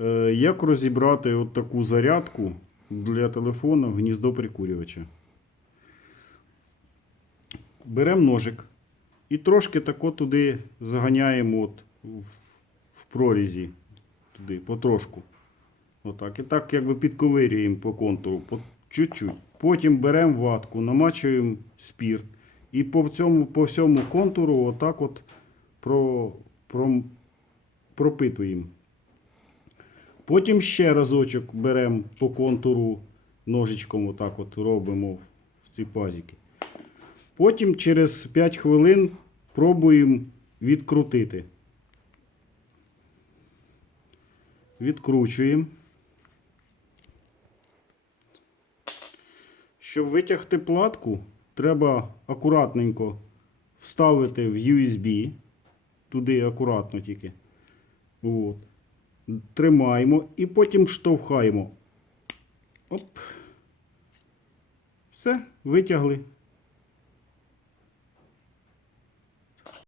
Е, Як розібрати от таку зарядку для телефону в гніздо прикурювача? Беремо ножик і трошки тако туди заганяємо от в, прорізі, туди, потрошку. Отак. І так якби підковирюємо по контуру, по чуть-чуть. Потім беремо ватку, намачуємо спірт. І по цьому, по всьому контуру отак от про, про, пропитуємо. Потім ще разочок беремо по контуру ножичком, отак от робимо в ці пазики. Потім через 5 хвилин пробуємо відкрутити. Відкручуємо. Щоб витягти платку, треба акуратненько вставити в USB. Туди акуратно тільки. От. Тримаємо і потім штовхаємо. Оп. Все, витягли.